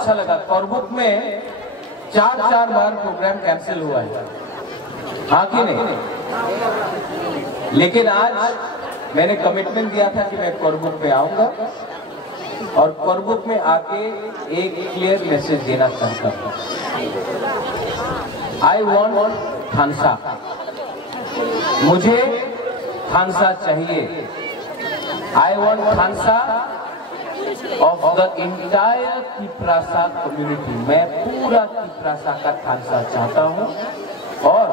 अच्छा लगा। करबुक में 4 बार प्रोग्राम कैंसिल हुआ है, हाँ कि नहीं? लेकिन आज मैंने कमिटमेंट दिया था कि मैं करबुक पे आऊंगा और करबुक में आके एक क्लियर मैसेज देना चाहता हूं। आई वॉन्ट थानसा, मुझे थानसा चाहिए। आई वॉन्ट थानसा of the entire Tiprasa community. मैं पूरा तिपरासा का थानसा चाहता हूं। और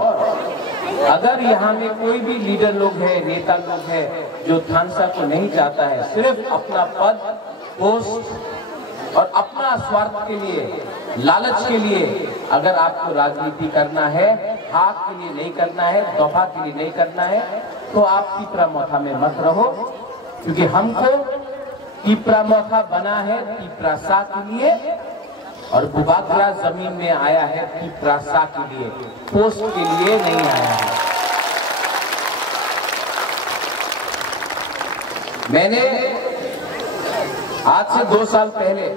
अगर यहाँ में कोई भी लीडर लोग है, नेता लोग है जो थानसा को नहीं चाहता है, सिर्फ अपना पद, पोस्ट और अपना स्वार्थ के लिए, लालच के लिए अगर आपको राजनीति करना है, हाथ के लिए नहीं करना है, दफा के लिए नहीं करना है, तो आप तिपरामोथा में मत रहो। क्योंकि हमको तिपरामोथा बना है तिपरासा के लिए और बुबागरा जमीन में आया है तिपरासा के लिए, पोस्ट के लिए नहीं आया है। मैंने आज से 2 साल पहले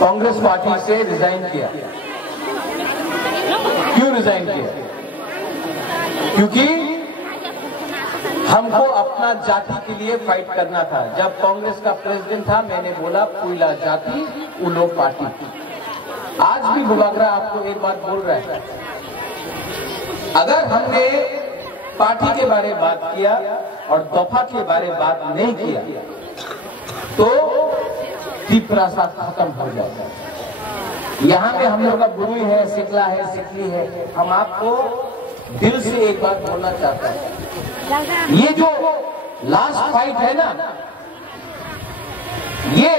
कांग्रेस पार्टी से रिजाइन किया। क्यों रिजाइन किया? क्योंकि हमको अपना जाति के लिए फाइट करना था। जब कांग्रेस का प्रेसिडेंट था, मैंने बोला पुइला जाति उलो पार्टी। आज भी बुबागरा आपको एक बात बोल रहा है, अगर हमने पार्टी के बारे में बात किया और दफा के बारे में बात नहीं किया तो तिपरासा खत्म हो जाता है। यहाँ पे हम लोग का बुरुई है, सिकला है, सिकली है। हम आपको दिल से एक बात बोलना चाहता हूँ, ये जो लास्ट फाइट है ना, ये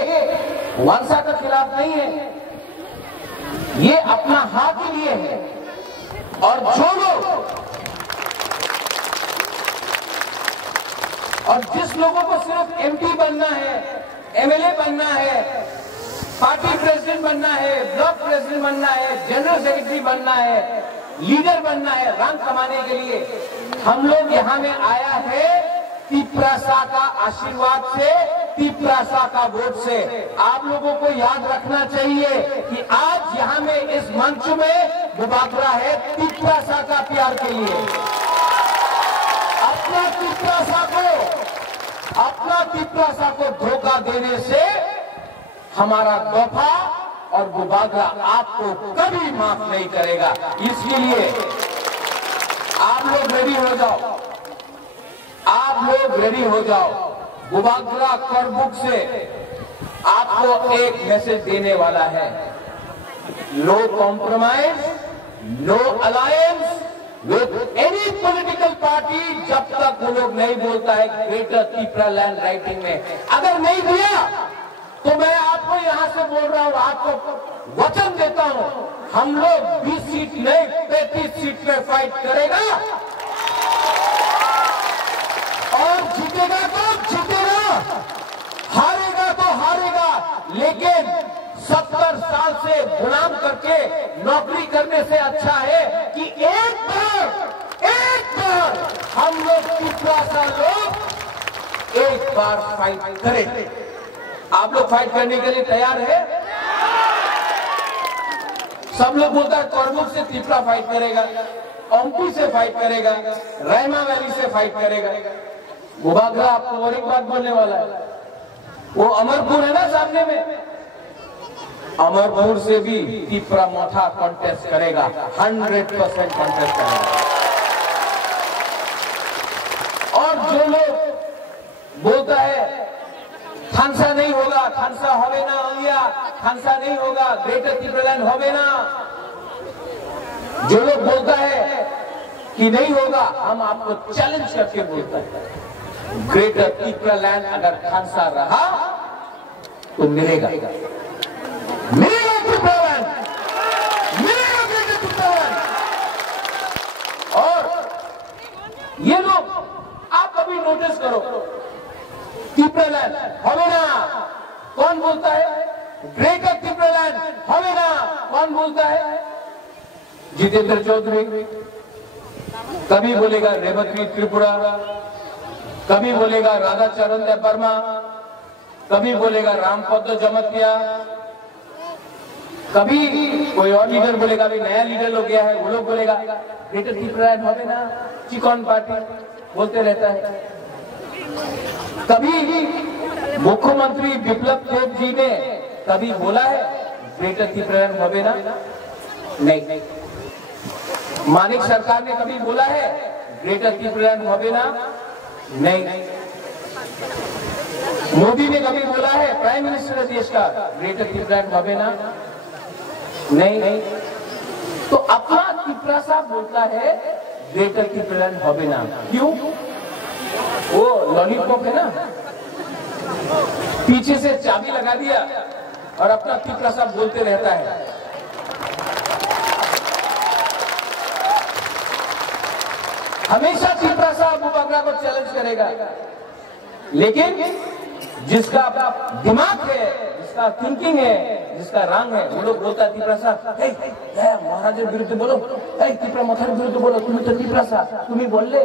वंशा के खिलाफ नहीं है, ये अपना हाथ के लिए है। और जो लोग और जिस लोगों को सिर्फ एमपी बनना है, एमएलए बनना है, पार्टी प्रेसिडेंट बनना है, ब्लॉक प्रेसिडेंट बनना है, जनरल सेक्रेटरी बनना है, लीडर बनना है, रंग कमाने के लिए हम लोग यहाँ में आया है तिपरासा का आशीर्वाद से, तिपरासा का वोट से। आप लोगों को याद रखना चाहिए कि आज यहाँ में इस मंच में बुबागरा है तिपरासा का प्यार के लिए। अपना तिपरासा को धोखा देने से हमारा दफा और बुबागरा आपको कभी माफ नहीं करेगा। इसके लिए आप लोग रेडी हो जाओ, आप लोग रेडी हो जाओ। बुबागरा करबुक से आपको एक मैसेज देने वाला है, no compromise, no alliance with any political party, जब तक वो लोग नहीं बोलता है ग्रेटर तिपरा लैंड राइटिंग में। अगर नहीं दिया तो मैं आपको यहां से बोल रहा हूं, आपको वचन देता हूं, हम लोग 20 सीट नहीं 35 सीट पे फाइट करेगा और जीतेगा तो जीतेगा, हारेगा तो हारेगा। लेकिन 70 साल से गुलाम करके नौकरी करने से अच्छा है कि एक बार हम लोग तिपरासा लोग एक बार फाइट करें। आप लोग फाइट करने के लिए तैयार है? सब लोग बोलता है करबुक से तिपरा फाइट करेगा, ओमपी से फाइट करेगा, रैमा वैली से फाइट करेगा। बुबागरा आपको और एक बात बोलने वाला है, वो अमरपुर है ना सामने में, अमरपुर से भी तिपरामोथा कॉन्टेस्ट करेगा, 100% कॉन्टेस्ट करेगा। और जो लोग बोलता है थानसा नहीं होगा, थानसा होवे ना अलिया, थानसा नहीं होगा, ग्रेटर तिपरालैंड होवे ना, जो लोग बोलता है कि नहीं होगा, हम आपको चैलेंज करके बोलता है, ग्रेटर तिपरालैंड अगर थानसा रहा तो मिलेगा, मिलेगा तिपरालैंड, मिलेगा ग्रेटर तिपरालैंड। और ये लोग आप कभी नोटिस करो, तिपरालैंड होवे ना कौन बोलता है, ग्रेटर तिपरालैंड होवे ना कौन बोलता है, जितेंद्र चौधरी। कभी बोलेगा रेवती त्रिपुरा, कभी बोलेगा राधाचरण वर्मा, कभी बोलेगा रामपद जमतिया, कभी कोई और लीडर बोलेगा, अभी नया लीडर लोग गया है, वो लोग बोलेगा ग्रेटर त्रिपुरा হবে না, चिकन पार्टी बोलते रहता है। कभी मुख्यमंत्री बिप्लब देब जी ने कभी बोला है ग्रेटर त्रिपुरा হবে না? नहीं। मानिक सरकार ने कभी बोला है ग्रेटर त्रिपुरा হবে না? नहीं। मोदी ने कभी बोला है, प्राइम मिनिस्टर देश का, ग्रेटर त्रिपुरा হবে না? नहीं। तो अपना त्रिपुरा साहब बोलता है ग्रेटर त्रिपुरा হবে না। क्यों? वो लॉलीपॉप है ना, पीछे से चाबी लगा दिया और अपना त्रिपुरा साहब बोलते रहता है। हमेशा त्रिपुरा साहब बुबागरा को चैलेंज करेगा, लेकिन जिसका दिमाग है, जिसका थिंकिंग है, जिसका रंग है, वो लोग बोलता है त्रिपुरा साहब महाराजेर विरुद्ध बोलो, त्रिपुरा माथार विरुद्ध बोलो, तुम्हें तो त्रिपुरा साहब तुम्हें बोलले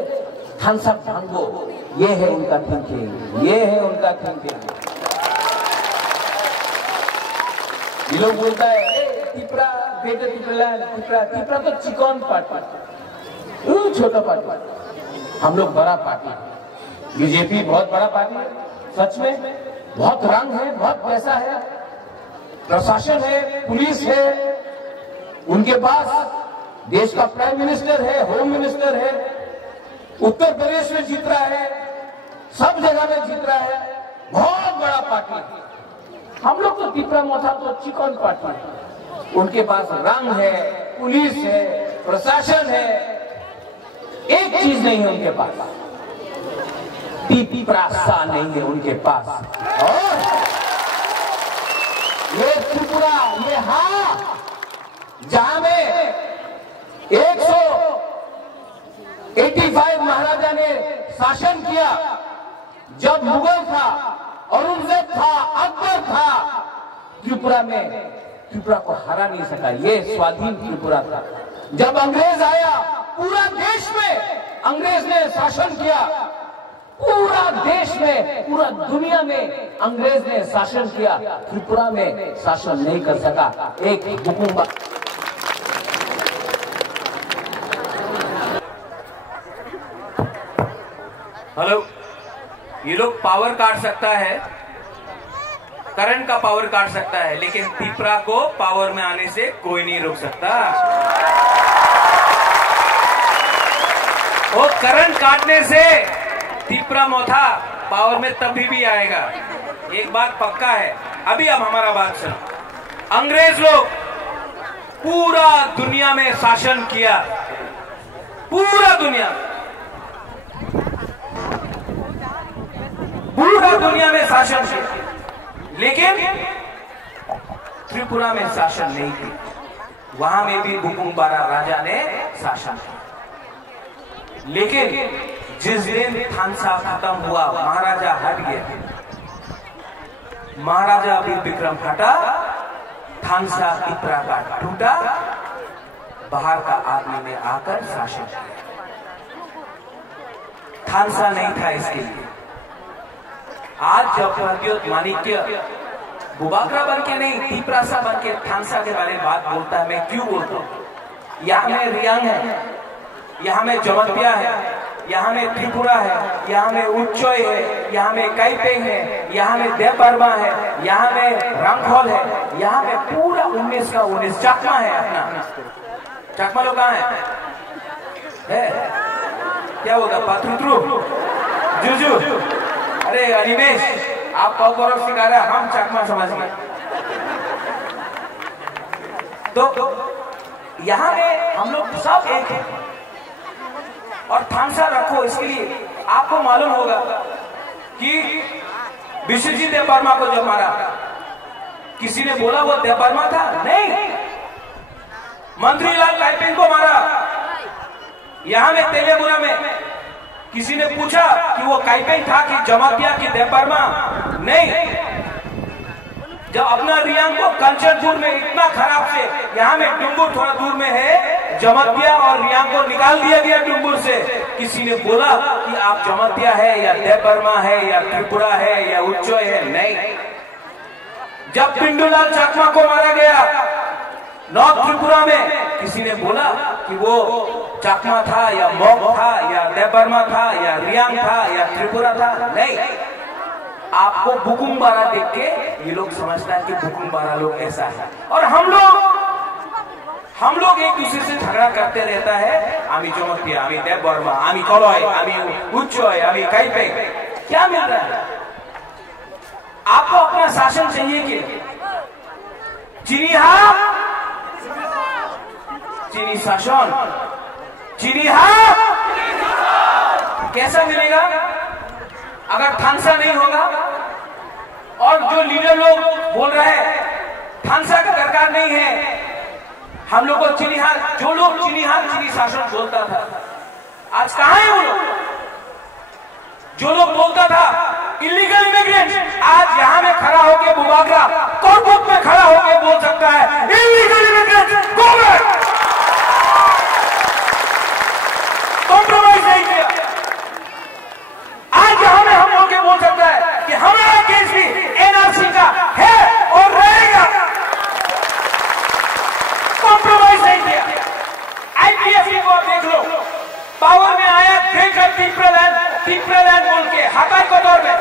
थान साहब भांगो। ये है उनका थिंकिंग, ये है उनका थिंकिंग। ये लोग बोलता है त्रिपुरा ग्रेटर त्रिपुरा, त्रिपुरा तो चिकन पार्टी, छोटा पार्टी, हम लोग बड़ा पार्टी। बीजेपी बहुत बड़ा पार्टी है, सच में बहुत रंग है, बहुत पैसा है, प्रशासन है, पुलिस है, उनके पास देश का प्राइम मिनिस्टर है, होम मिनिस्टर है, उत्तर प्रदेश में जीत रहा है, सब जगह में जीत रहा है, बहुत बड़ा पार्टी। हम लोग तो त्रिपुरा मोथा तो चिकन पार्टी, उनके पास रंग है, पुलिस है, प्रशासन है, एक चीज नहीं है उनके पास, त्रिपुरा नहीं है उनके पास। और ये त्रिपुरा, ये जहां में 185 महाराजा ने शासन किया, जब मुगल था, औरंगजेब था, अकबर था, त्रिपुरा में त्रिपुरा को हरा नहीं सका। ये स्वाधीन त्रिपुरा था। जब अंग्रेज आया, पूरा देश में अंग्रेज ने शासन किया, पूरा देश में, पूरा दुनिया में अंग्रेज ने शासन किया, त्रिपुरा में शासन नहीं कर सका। एक हुकूमत हेलो, ये लोग पावर काट सकता है, करंट का पावर काट सकता है, लेकिन त्रिपुरा को पावर में आने से कोई नहीं रोक सकता। वो करंट काटने से त्रिपुरा मोथा पावर में तभी भी आएगा, एक बात पक्का है। अभी अब हमारा बात सुनो। अंग्रेज लोग पूरा दुनिया में शासन किया, पूरा दुनिया में शासन किया, लेकिन त्रिपुरा में शासन नहीं किया। वहां में भी बुकुम्बारा राजा ने शासन किया, लेकिन जिस दिन थानसा खत्म हुआ, महाराजा हट गया, महाराजा वीर विक्रम हटा, थानसा त्रिपुरा का टूटा, बाहर का आदमी ने आकर शासन किया। थानसा नहीं था इसके लिए। आज जब प्रद्योत माणिक्य बुबागरा बन के नहीं, त्रिपुरा सा बन के थानसा के बारे में बात बोलता है, मैं क्यों बोलता हूँ? यहाँ में रियांग है, यहाँ में जमतिया है, यहाँ में त्रिपुरा है, यहाँ में उच्चोय है, यहाँ में काइपेंग है, यहाँ में देवबर्मा है, यहाँ में रंगखोल है, यहाँ में पूरा 19 का 19 चकमा है। अपना चकमा लोग कहाँ है? क्या बोलता? पात्रुत्रु, जुजू। अरे अनिमेश, आप कौरव सिखा रहे, हम चकमा समझ गए। तो यहाँ में हम लोग सब एक है, और थानसा रखो। इसके लिए आपको मालूम होगा कि विश्वजीत देवबर्मा को जब मारा, किसी ने बोला वो देवबर्मा था? नहीं। मंत्रीलाल काइपेंग को मारा, यहां में तेलेमुरा में किसी ने पूछा कि वो काइपेंग था कि जमातिया की देवबर्मा? नहीं। जब अपना रियांग को कंचनपुर में इतना खराब से, यहाँ में डुंगुर थोड़ा दूर में है, जमातिया और रियांग को निकाल दिया गया डुंगुर से, किसी ने बोला कि आप जमातिया है या देवबर्मा है या त्रिपुरा है या उच्चोय है? नहीं। जब पिंडूलाल चकमा को मारा गया, नॉर्थ त्रिपुरा में किसी ने बोला कि वो चाकमा था या मॉग था या देबर्मा था या रियांग था या त्रिपुरा था, नहीं। आपको बुकुम्बारा देख के ये लोग समझता है कि बुकुम्बारा लोग ऐसा है। और हम लोग एक दूसरे से झगड़ा करते रहता है, आमी जोमतिया, आमी देबर्मा, आमी कलोय, आमी उच्चोय, आमी काइपे। क्या मिल रहा है? आपको अपना शासन चाहिए कि चिनिहा चीनी शासन, चिनिहा कैसा मिलेगा अगर थानसा नहीं होगा? और जो लीडर लोग बोल रहे हैं थानसा का दरकार नहीं है, हम लोग को चिनिहार, जो लोग चिनिहार चीनी शासन बोलता था, आज कहां है वो लोग? जो लोग बोलता था इलीगल इमिग्रेंट, आज यहां में खड़ा होकर बुबागरा कोर्ट में खड़ा होकर बोल सकता है illegal immigrant go back. Compromise नहीं किया। आज यहां में हम लोग के बोल सकता है कि हमारा केस भी एनआरसी का है और रहेगा। कॉम्प्रोमाइज नहीं किया। आईपीएफटी को देख लो, पावर में आया ग्रेटर टीपरालैंड बोल के हटाई को दौर में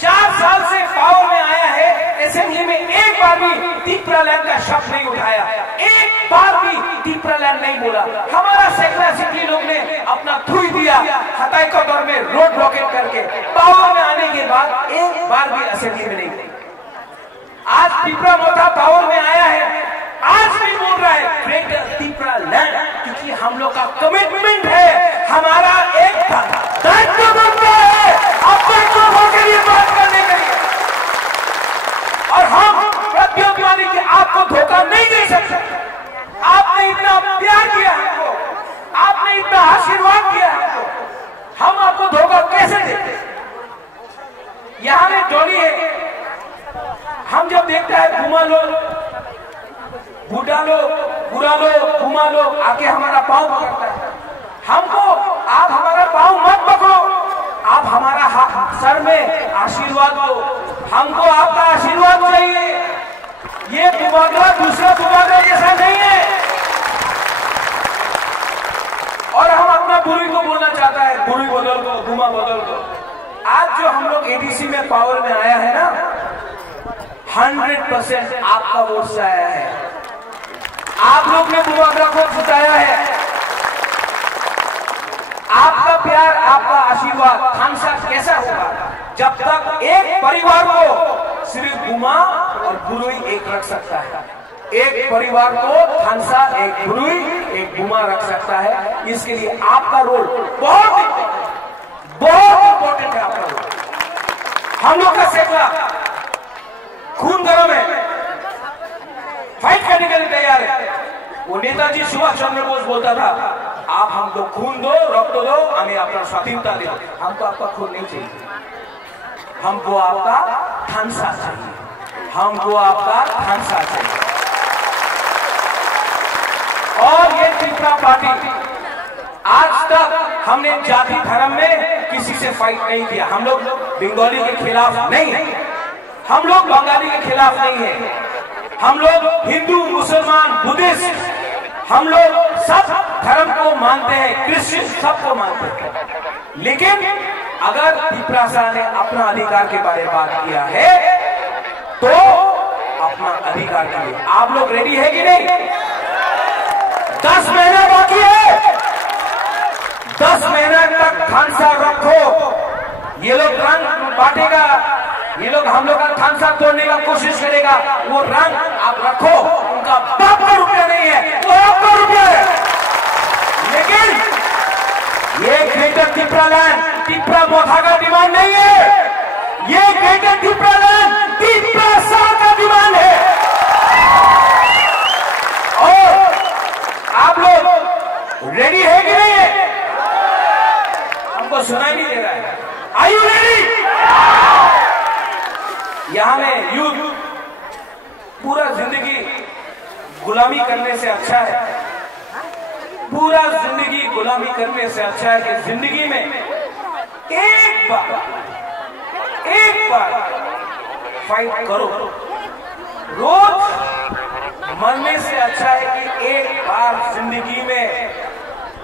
4 साल से पावर में आया है, असेंबली में एक बार भी टीपरालैंड का शब्द नहीं उठाया, एक बार भी टीपरालैंड नहीं बोला। हमारा सेक्ला सिटी लोग ने अपना थूई दिया हटाई को दौर में रोड ब्लॉकेट करके, पावर में आने के बाद एक बार भी असेंबली में नहीं बोला। आज टीपरा मोथा पावर में आया है, आज भी बोल रहा है ग्रेटर टीपरालैंड, क्योंकि हम लोग का कमिटमेंट है, हमारा एक दायित्व बनता है अपने लोगों के लिए बात करने के लिए। और हम प्रत्युत माने कि आपको धोखा नहीं दे सकते। आपने इतना प्यार किया हमको, आपने इतना आशीर्वाद किया हमको, हम आपको धोखा कैसे देते? यहां में डोली है, हम जब देखते हैं घुमा लोग, बूढ़ा लोग, बुरा लोग, घुमा लोग आके हमारा पाँव पकड़ता है। हमको आप हमारा पाँव मत पकड़ो, आप हमारा सर में आशीर्वाद दो, हमको आपका आशीर्वाद चाहिए। ये बुबागरा दूसरा बुबागरा जैसा नहीं है। और हम अपना बुरी को बोलना चाहता है, बुरी बदल को, घुमा बदल को। आज जो हम लोग एडीसी में पावर में आया है ना, 100% आपका वोट से आया है। आप लोग ने बुबागरा को जिताया है, आपका प्यार, आपका आशीर्वाद। थानसा कैसा होगा जब तक एक परिवार को सिर्फ गुमा और बुरुई एक रख सकता है। एक परिवार को थानसा, एक बुरुई, एक गुमा रख सकता है। इसके लिए आपका रोल बहुत इंपॉर्टेंट है। आपका रोल, हम लोग का सेकला खून गरम है, फाइट करने के लिए तैयार है। वो नेताजी सुभाष चंद्र बोस बोलता था, आप हमको खून दो, रक्त दो, हमें अपना स्वाधीनता दो। हमको आपका खून नहीं चाहिए, हमको आपका थानसा चाहिए, हमको आपका थानसा चाहिए। और ये त्रिपुरा पार्टी, आज तक हमने जाति धर्म में किसी से फाइट नहीं किया। हम लोग बंगाली के खिलाफ नहीं है, हम लोग बंगाली के खिलाफ नहीं है। हम लोग हिंदू, मुसलमान, बुद्धिस्ट, हम लोग सब धर्म को मानते हैं, क्रिश्चियन सबको मानते हैं। लेकिन अगर टीपरासा ने अपना अधिकार के बारे में बात किया है तो अपना अधिकार के लिए आप लोग रेडी है कि नहीं? 10 महीना बाकी है, 10 महीना तक थानसा रखो। ये लोग रंग बांटेगा, ये लोग हम लोग का थानसा तोड़ने का कोशिश करेगा, वो रंग आप रखो। उनका बाप का रुपया नहीं है, वो आपका रुपया है। लेकिन ये ग्रेटर टीपरालैंड टीपरा मोथा का डिमांड नहीं है, ये ग्रेटर टीपरालैंड टीपरासा का डिमांड है। और आप लोग रेडी है कि नहीं है? हमको सुनाई नहीं दे रहा है। Are you ready? यहां में यूथ पूरा जिंदगी गुलामी करने से अच्छा है, पूरा जिंदगी गुलामी करने से अच्छा है कि जिंदगी में एक बार फाइट करो। रोज मरने से अच्छा है कि एक बार जिंदगी में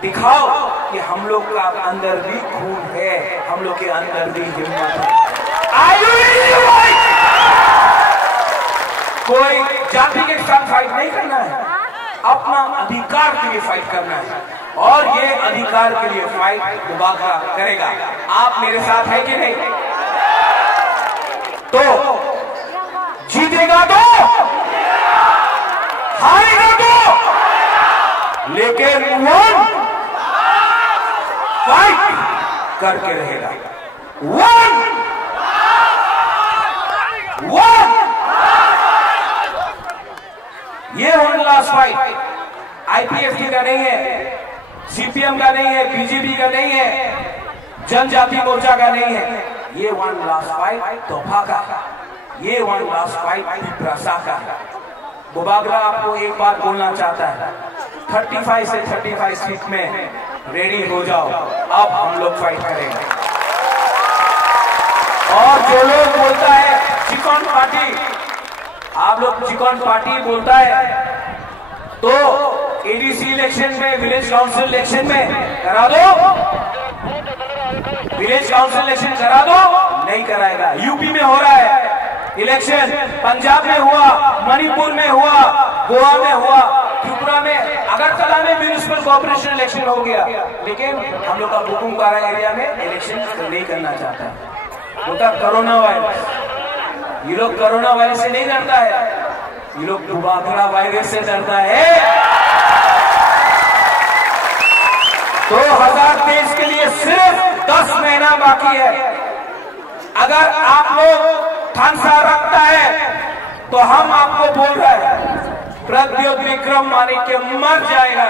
दिखाओ कि हम लोग का अंदर भी खून है, हम लोग के अंदर भी हिम्मत है। कोई जाति के साथ फाइट नहीं करना है, अपना अधिकार के लिए फाइट करना है, और ये अधिकार के लिए फाइट बुबाकरा करेगा। आप मेरे साथ है कि नहीं? तो जीतेगा तो, हारेगा तो, लेकिन वन फाइट करके रहेगा। वन ये वन लास्ट फाइट आईपीएफटी का नहीं है, सीपीएम का नहीं है, बीजेपी का नहीं है, जनजाति मोर्चा का नहीं है। ये वन लास्ट फाइट तोहफा का, ये वन लास्ट फाइट तिपरासा का। बुबाकरा आपको एक बात बोलना चाहता है, 35 से 35 फीट में रेडी हो जाओ, अब हम लोग फाइट करेंगे। और जो लोग बोलता है चिकन पार्टी, आप लोग चिकन पार्टी बोलता है, तो एडीसी इलेक्शन में, विलेज काउंसिल इलेक्शन में करा दो, विलेज काउंसिल इलेक्शन करा दो, नहीं कराएगा। यूपी में हो रहा है इलेक्शन, पंजाब में हुआ, मणिपुर में हुआ, गोवा में हुआ, त्रिपुरा में, अगरतला में म्यूनिसिपल कॉर्पोरेशन इलेक्शन हो गया, लेकिन हम लोग का बुकुमपारा एरिया में इलेक्शन नहीं करना चाहता है। बोलता कोरोना वायरस, ये लोग कोरोना वायरस से नहीं डरता है, ये लोग बुबाकरा वायरस से डरता है। 2023 के लिए सिर्फ 10 महीना बाकी है। अगर आप लोग थानसा रखता है तो हम आपको बोल रहे हैं, प्रद्योत विक्रम माणिक्य मर जाएगा,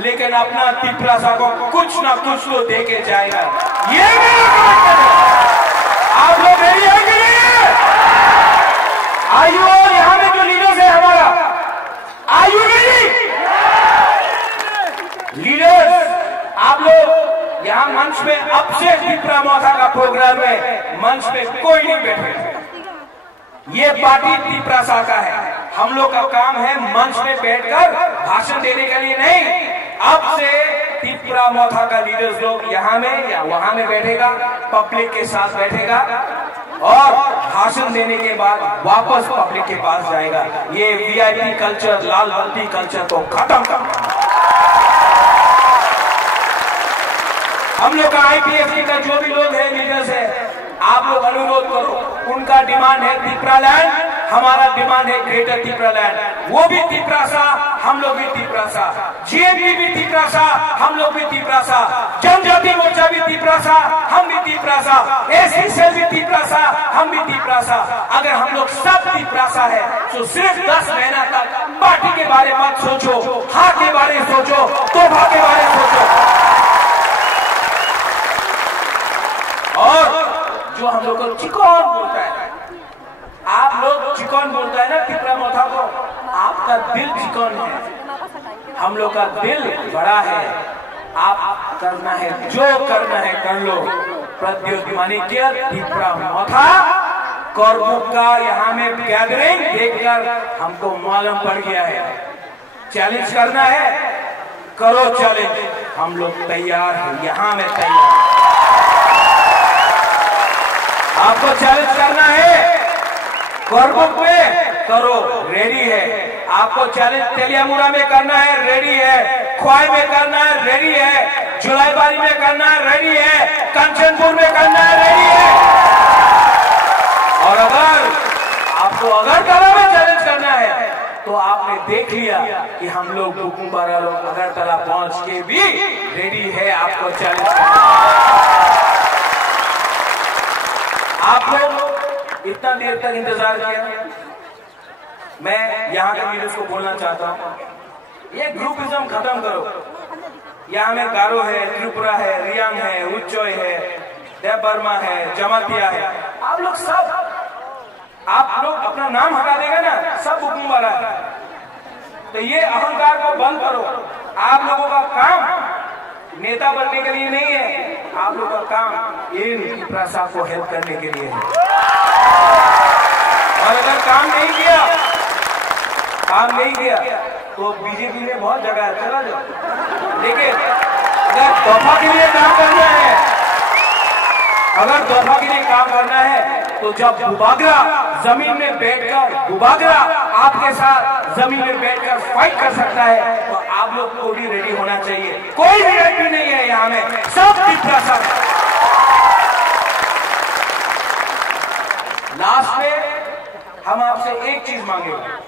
लेकिन अपना तिपरासा को कुछ ना कुछ तो दे के जाएगा। ये मेरा कमिटमेंट है। आप लोग रेडी है कि नहीं? आयु, और यहाँ में जो लीडर्स है हमारा, आयु रेडी? लीडर्स आप लोग यहाँ मंच पे, अब से तिपरा मौसा का प्रोग्राम है, मंच पे कोई नहीं बैठे। ये पार्टी तिपरासा का है, हम लोग का काम है मंच में बैठकर भाषण देने के लिए नहीं। अब से तिपरा मौथा का लीडर्स लोग यहाँ में या वहां में बैठेगा, पब्लिक के साथ बैठेगा, और भाषण देने के बाद वापस पब्लिक के पास जाएगा। ये वीआईपी कल्चर, लाल बत्ती कल्चर को खत्म करना। हम लोग का आईपीएफटी का जो भी लोग हैं, लीडर्स है, आप लोग अनुरोध करो, उनका डिमांड है तिपरा लैंड, हमारा डिमांड है ग्रेटर तिपरा लैंड। वो भी तिपरासा, हम लोग भी तिपरासा, जीएमपी भी तिपरासा, हम लोग भी तिपरासा, जनजाति मोर्चा भी तिपरासा, हम भी तिपरासा, एससी सेल भी तिपरासा, हम भी तिपरासा। अगर हम लोग सब तिपरासा है तो सिर्फ 10 महीना तक पार्टी के बारे मत सोचो, हाँ के बारे में सोचो, तोहफा के बारे में सोचो। और जो हम लोग को चिकन बोलता है, आप लोग चिकन बोलता है ना तिपरा मौथा को, आपका दिल चिकन है, हम लोग का दिल बड़ा है। आप करना है, जो करना है कर लो। प्रद्योत माणिक्य तिपरा मौथा कॉर्बुक का यहाँ में गैदरिंग देखकर हमको मालूम पड़ गया है। चैलेंज करना है, करो चैलेंज, हम लोग तैयार हैं, यहाँ में तैयार। आपको चैलेंज करना है कॉर्बुक में, करो, रेडी है। आपको चैलेंज तेलियामुरा में करना है, रेडी है। ख्वाई में करना है, रेडी है। जुलाईबारी में करना है, रेडी है। कंचनपुर में करना है, रेडी है। और अगर आपको अगरतला में चैलेंज करना है तो आपने देख लिया कि हम लोग बुकुमपारा लोग अगरतला पहुंच के भी रेडी है आपको चैलेंज करना। आप लोग इतना देर तक इंतजार किया, मैं यहाँ के लीडर्स को बोलना चाहता हूँ, ये ग्रुपिज्म खत्म करो। यहाँ में गारो है, त्रिपुरा है, रियांग है, उच्चोय है, देव बर्मा है, जमातिया है, आप लोग सब, आप लोग अपना नाम हटा देगा ना, सब बुकुमपारा है। तो ये अहंकार को बंद करो। आप लोगों का काम नेता बनने के लिए नहीं है, आप लोगों का काम इन तिपरासा को हेल्प करने के लिए है। और अगर काम नहीं नहीं किया तो बीजेपी में बहुत जगह है, चला जाओ। लेकिन अगर तोहफा के लिए काम करना है, अगर तोहफा के लिए काम करना है तो जब बुबागरा जमीन में बैठकर, बुबागरा आपके साथ जमीन में बैठकर फाइट कर सकता है, तो आप लोग को भी रेडी होना चाहिए। कोई वीआईपी नहीं है यहाँ में, सब टिप्रासा। लास्ट में हम आपसे एक चीज मांगेंगे,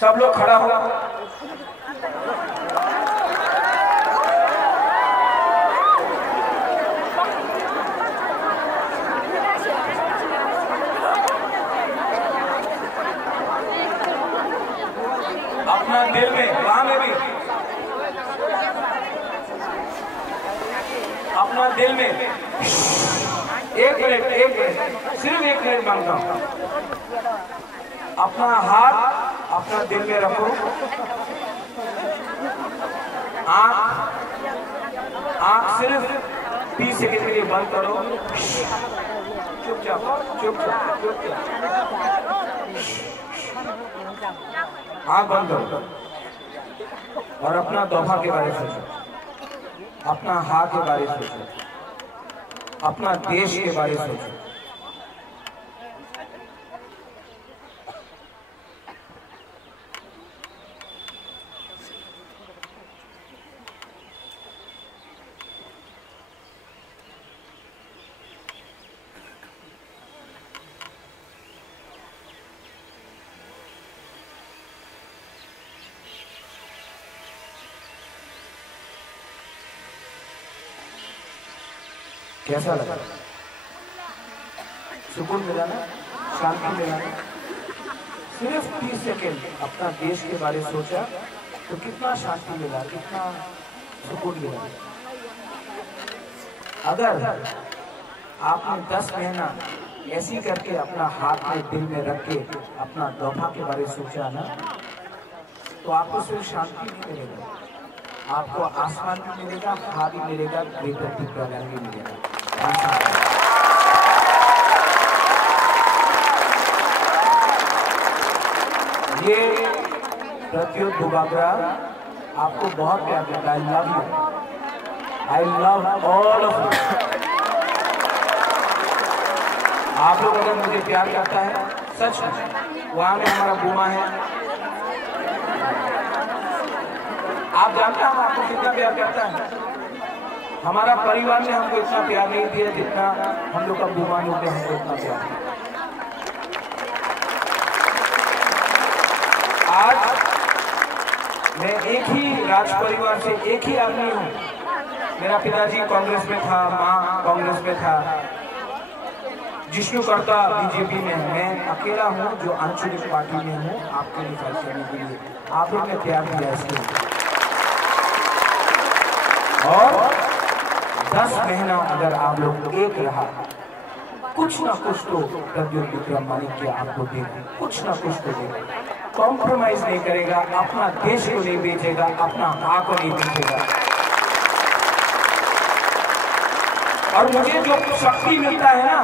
सब लोग खड़ा हो। अपना दिल में, वहां में भी अपना दिल में एक मिनट, सिर्फ 1 मिनट मांगता हूं। अपना हाथ अपना दिल में रखो, आंख सिर्फ 30 सेकंड के लिए बंद करो। चुपचाप आंख बंद करो और अपना तोहफा के बारे में सोचो, अपना हाथ के बारे में सोचो, अपना देश के बारे में सोचो। कैसा लगा? सुकून मिला ना, शांति मिला ना? सिर्फ 30 सेकेंड अपना देश के बारे में सोचा तो कितना शांति मिला, कितना सुकून मिला। अगर आपने 10 महीना ऐसी करके अपना हाथ में दिल में रख के अपना तोहफा के बारे में सोचा ना, तो आपको सिर्फ शांति नहीं मिलेगा, आपको आसमान भी मिलेगा, हवा भी मिलेगा, ग्रेटर टिप्रालैंड भी मिलेगा। ये प्रत्युत बुबागरा आपको बहुत प्यार करता है। I love you, I love all of you. आप लोग अगर मुझे प्यार करता है सच में, वहां में हमारा बुमा है, आप जानते हैं हम आपको कितना प्यार करता है। हमारा परिवार ने हमको इतना प्यार नहीं दिया जितना हम लोग का बुमा लोग ने हमको इतना प्यार दिया। आज मैं एक ही राज परिवार से एक ही आदमी हूँ। मेरा पिताजी कांग्रेस में था, माँ कांग्रेस में था, जिष्णु करता बीजेपी में है। मैं अकेला हूँ जो आंचलिक पार्टी में हूँ, आपके लिए फाइट करने के लिए। आप लोग ने प्यार दिया इसके लिए। और 10 महीना अगर आप लोग एक रहा, कुछ ना कुछ तो प्रद्युत विक्रम मानिक्य आपको देगा, कुछ ना कुछ तो देगा। कॉम्प्रोमाइज नहीं करेगा, अपना देश को नहीं बेचेगा, अपना हक को नहीं बेचेगा। और मुझे जो शक्ति मिलता है ना,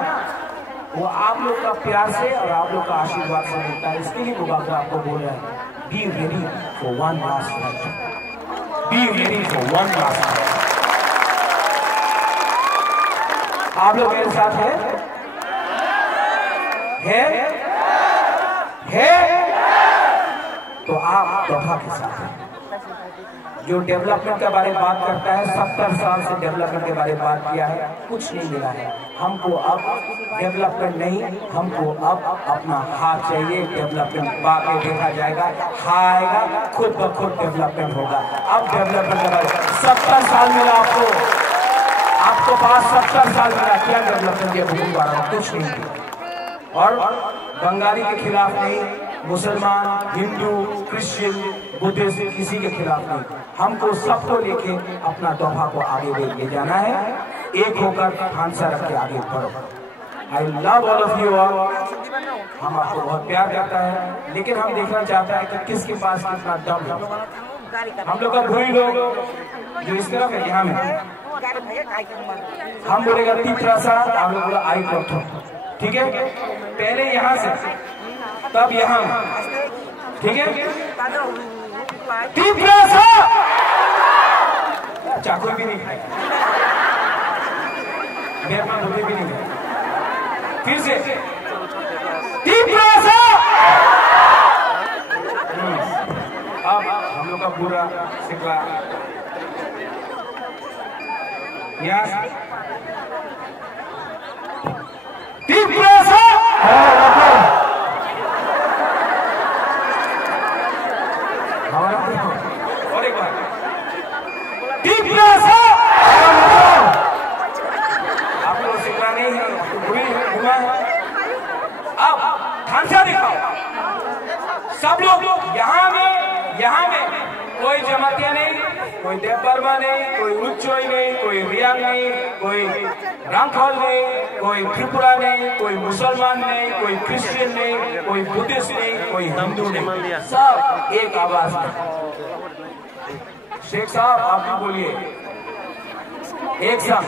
वो आप लोग का प्यार से और आप लोग का आशीर्वाद से मिलता है। इसके लिए बुबागरा आपको बोल रहा है, be ready for one last fight, be ready for one last fight. आप लोग मेरे साथ है तो आप तोहफा के साथ हैं। जो डेवलपमेंट के बारे में बात करता है, 70 साल से डेवलपमेंट के बारे में बात किया है, कुछ नहीं मिला है हमको। अब डेवलपमेंट नहीं, हमको अब अपना हाथ चाहिए। डेवलपमेंट बाद में देखा जाएगा, आएगा खुद ब खुद डेवलपमेंट होगा। अब डेवलपमेंट के बारे 70 साल मिला आपको पास 70 साल मिला, क्या डेवलपमेंट के भूमि बारा कुछ नहीं किया। और बंगाली के खिलाफ नहीं, मुसलमान, हिंदू, क्रिश्चियन, बुद्धिस्ट किसी के खिलाफ नहीं। हमको सबको लेके अपना तोहफा को आगे ले जाना है। एक होकर ठानसा रख के आगे बढ़ो। I love all of you all. हम आपको बहुत प्यार करता है, लेकिन हम देखना चाहता है कि किसके पास कितना दम है। हम लोग का भूरी लोग जो इस तरफ है, यहाँ में हम बोलेगा तीसरा सा, आप लोग बोला आई क्लब, ठीक है। पहले यहाँ से तब यहाँ, ठीक है? तीव्रसा चाकू भी नहीं खाई, मेरे पास बुद्धि भी नहीं खाई। फिर से तीव्रसा। अब हम लोग का पूरा सिकला यहाँ तीव्रसा। और एक बार तीव्रसा। आप लोग सिकला नहीं है, घुमा है। अब थानसा दिखाओ सब लोग। यहाँ में कोई जमातिया नहीं, कोई देवबर्मा नहीं, कोई उच्चोई नहीं, कोई रियांग नहीं, कोई रामखोल नहीं, कोई त्रिपुरा नहीं, कोई मुसलमान नहीं, कोई क्रिश्चियन नहीं, कोई बुद्धिस्ट नहीं, कोई हिंदू नहीं, सब एक आवाज में। शेख साहब आप भी बोलिए एक साथ।